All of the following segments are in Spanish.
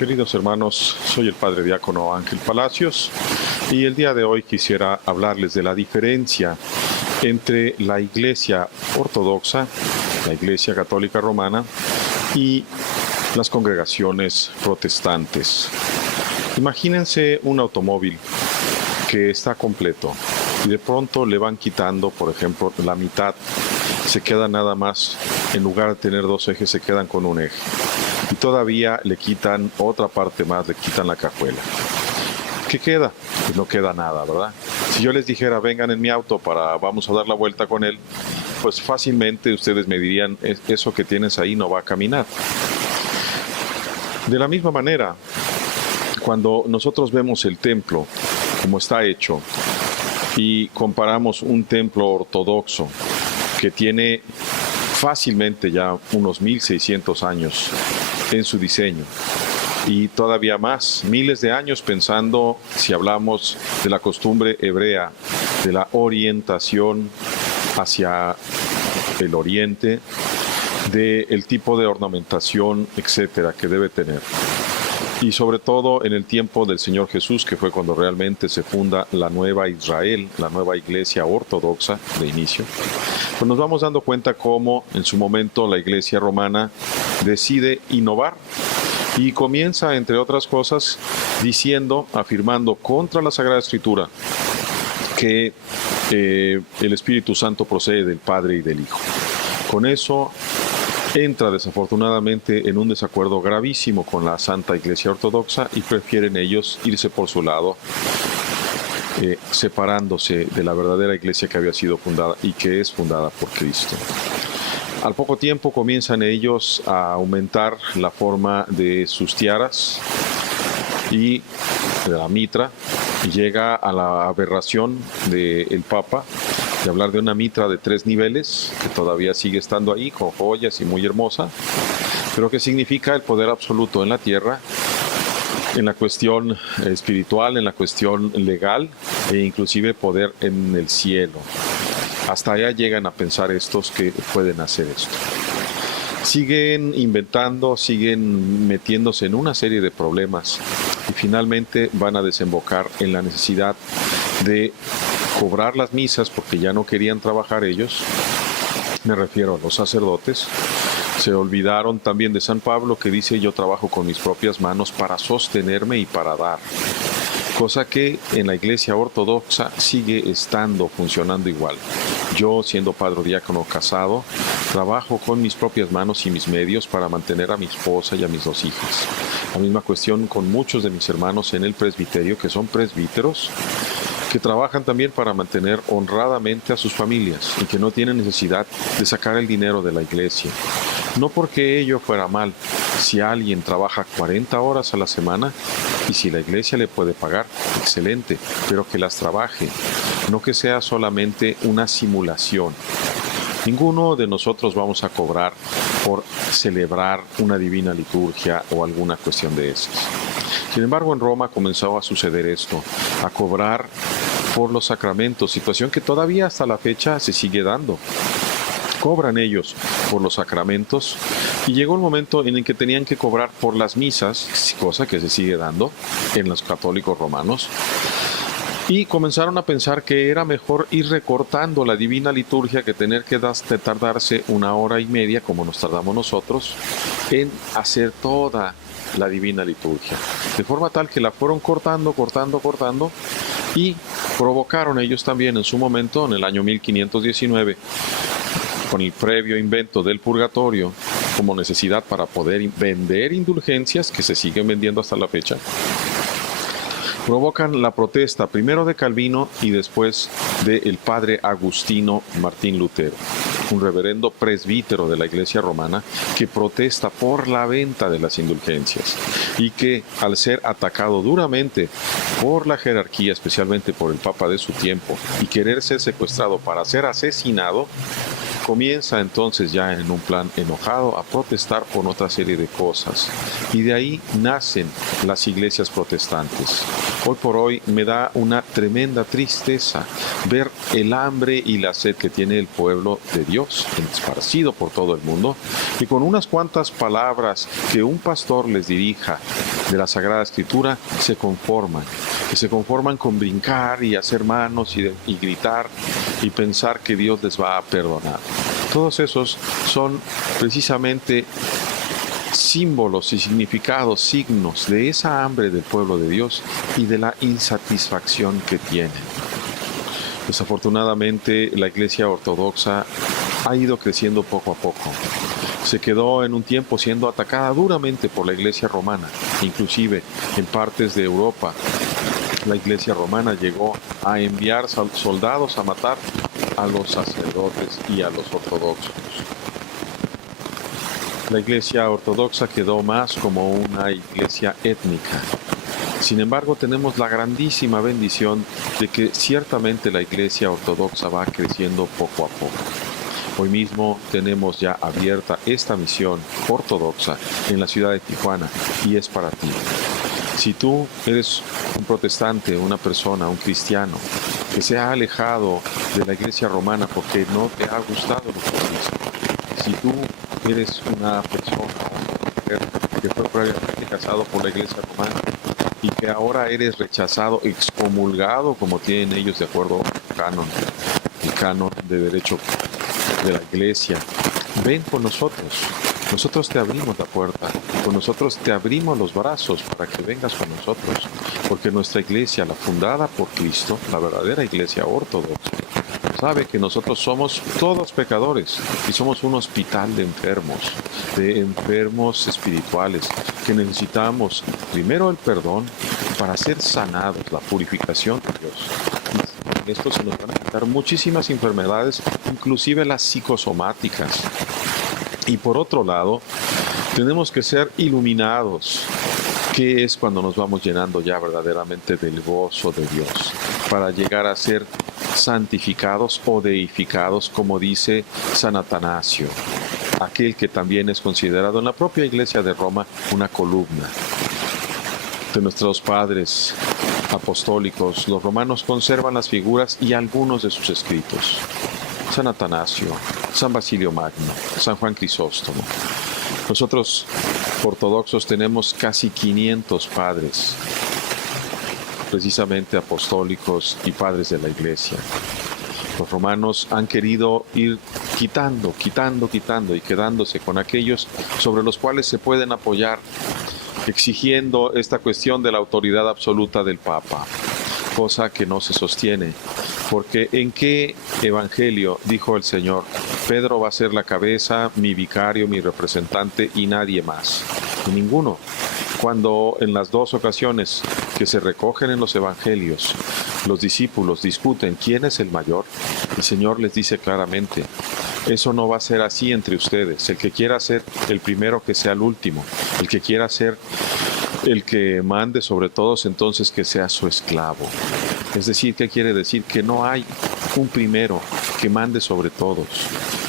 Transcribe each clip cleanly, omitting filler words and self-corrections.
Queridos hermanos, soy el Padre Diácono Ángel Palacios y el día de hoy quisiera hablarles de la diferencia entre la Iglesia Ortodoxa, la Iglesia Católica Romana y las congregaciones protestantes. Imagínense un automóvil que está completo y de pronto le van quitando, por ejemplo, la mitad, se queda nada más, en lugar de tener dos ejes, se quedan con un eje. Y todavía le quitan otra parte más, le quitan la cajuela. ¿Qué queda? Pues no queda nada, ¿verdad? Si yo les dijera, vengan en mi auto vamos a dar la vuelta con él, pues fácilmente ustedes me dirían, eso que tienes ahí no va a caminar. De la misma manera, cuando nosotros vemos el templo, como está hecho, y comparamos un templo ortodoxo que tiene fácilmente ya unos 1600 años en su diseño y todavía más, miles de años pensando, si hablamos de la costumbre hebrea, de la orientación hacia el oriente, del tipo de ornamentación, etcétera, que debe tener. Y sobre todo en el tiempo del Señor Jesús, que fue cuando realmente se funda la nueva Israel, la nueva iglesia ortodoxa de inicio, pues nos vamos dando cuenta cómo en su momento la iglesia romana decide innovar y comienza, entre otras cosas, afirmando contra la Sagrada Escritura que el Espíritu Santo procede del Padre y del Hijo. Con eso entra desafortunadamente en un desacuerdo gravísimo con la Santa Iglesia Ortodoxa y prefieren ellos irse por su lado, separándose de la verdadera iglesia que había sido fundada y que es fundada por Cristo. Al poco tiempo comienzan ellos a aumentar la forma de sus tiaras y de la mitra, y llega a la aberración del Papa de hablar de una mitra de 3 niveles, que todavía sigue estando ahí, con joyas y muy hermosa, pero que significa el poder absoluto en la tierra, en la cuestión espiritual, en la cuestión legal e inclusive poder en el cielo. Hasta allá llegan a pensar estos que pueden hacer esto. Siguen inventando, siguen metiéndose en una serie de problemas y finalmente van a desembocar en la necesidad de cobrar las misas porque ya no querían trabajar ellos. Me refiero a los sacerdotes. Se olvidaron también de San Pablo, que dice: yo trabajo con mis propias manos para sostenerme y para dar. Cosa que en la iglesia ortodoxa sigue funcionando igual. Yo, siendo padre diácono casado, trabajo con mis propias manos y mis medios para mantener a mi esposa y a mis 2 hijas. La misma cuestión con muchos de mis hermanos en el presbiterio, que son presbíteros, que trabajan también para mantener honradamente a sus familias y que no tienen necesidad de sacar el dinero de la iglesia. No porque ello fuera mal. Si alguien trabaja 40 horas a la semana y si la iglesia le puede pagar, excelente, pero que las trabaje, no que sea solamente una simulación. Ninguno de nosotros vamos a cobrar por celebrar una divina liturgia o alguna cuestión de esas. Sin embargo, en Roma comenzó a suceder esto, a cobrar por los sacramentos, situación que todavía hasta la fecha se sigue dando. Cobran ellos por los sacramentos y llegó el momento en el que tenían que cobrar por las misas, cosa que se sigue dando en los católicos romanos. Y comenzaron a pensar que era mejor ir recortando la divina liturgia que tener que tardarse 1 hora y media, como nos tardamos nosotros, en hacer toda la divina liturgia. De forma tal que la fueron cortando, y provocaron ellos también en su momento, en el año 1519, con el previo invento del purgatorio, como necesidad para poder vender indulgencias, que se siguen vendiendo hasta la fecha, provocan la protesta primero de Calvino y después del padre Agustino Martín Lutero, un reverendo presbítero de la iglesia romana que protesta por la venta de las indulgencias y que, al ser atacado duramente por la jerarquía, especialmente por el papa de su tiempo, y querer ser secuestrado para ser asesinado, comienza entonces ya en un plan enojado a protestar por otra serie de cosas. Y de ahí nacen las iglesias protestantes. Hoy por hoy me da una tremenda tristeza ver el hambre y la sed que tiene el pueblo de Dios, esparcido por todo el mundo, y con unas cuantas palabras que un pastor les dirija de la Sagrada Escritura se conforman con brincar y hacer manos y gritar y pensar que Dios les va a perdonar. Todos esos son precisamente símbolos y significados, signos de esa hambre del pueblo de Dios y de la insatisfacción que tienen. Desafortunadamente, la Iglesia Ortodoxa ha ido creciendo poco a poco. Se quedó en un tiempo siendo atacada duramente por la Iglesia Romana, inclusive en partes de Europa. La Iglesia Romana llegó a enviar soldados a matar a los sacerdotes y a los ortodoxos. La Iglesia Ortodoxa quedó más como una iglesia étnica. Sin embargo, tenemos la grandísima bendición de que ciertamente la Iglesia Ortodoxa va creciendo poco a poco. Hoy mismo tenemos ya abierta esta misión ortodoxa en la ciudad de Tijuana y es para ti. Si tú eres un protestante, una persona, un cristiano que se ha alejado de la Iglesia Romana porque no te ha gustado lo que dice, si tú eres una persona, una mujer que fue previamente casado por la Iglesia Romana y que ahora eres rechazado, excomulgado, como tienen ellos de acuerdo al canon de derecho de la Iglesia, ven con nosotros. Nosotros te abrimos la puerta, con nosotros te abrimos los brazos para que vengas con nosotros, porque nuestra iglesia, la fundada por Cristo, la verdadera iglesia ortodoxa, sabe que nosotros somos todos pecadores y somos un hospital de enfermos espirituales, que necesitamos primero el perdón para ser sanados, la purificación de Dios. Y esto se nos van a quitar muchísimas enfermedades, inclusive las psicosomáticas. Y por otro lado, tenemos que ser iluminados, que es cuando nos vamos llenando ya verdaderamente del gozo de Dios, para llegar a ser santificados o deificados, como dice San Atanasio, aquel que también es considerado en la propia Iglesia de Roma una columna de nuestros padres apostólicos. Los romanos conservan las figuras y algunos de sus escritos. San Atanasio, San Basilio Magno, San Juan Crisóstomo. Nosotros, ortodoxos, tenemos casi 500 padres, precisamente apostólicos y padres de la Iglesia. Los romanos han querido ir quitando y quedándose con aquellos sobre los cuales se pueden apoyar, exigiendo esta cuestión de la autoridad absoluta del Papa, cosa que no se sostiene. Porque ¿en qué evangelio dijo el Señor? Pedro va a ser la cabeza, mi vicario, mi representante y nadie más. En ninguno. Cuando en las dos ocasiones que se recogen en los evangelios, los discípulos discuten quién es el mayor, el Señor les dice claramente, eso no va a ser así entre ustedes. El que quiera ser el primero, que sea el último. El que quiera ser el que mande sobre todos, entonces que sea su esclavo. Es decir, ¿qué quiere decir? Que no hay un primero que mande sobre todos.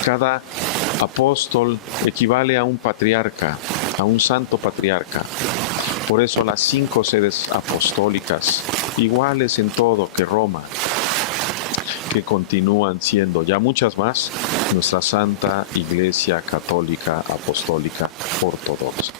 Cada apóstol equivale a un patriarca, a un santo patriarca. Por eso las 5 sedes apostólicas, iguales en todo que Roma, que continúan siendo ya muchas más, nuestra Santa Iglesia Católica Apostólica Ortodoxa.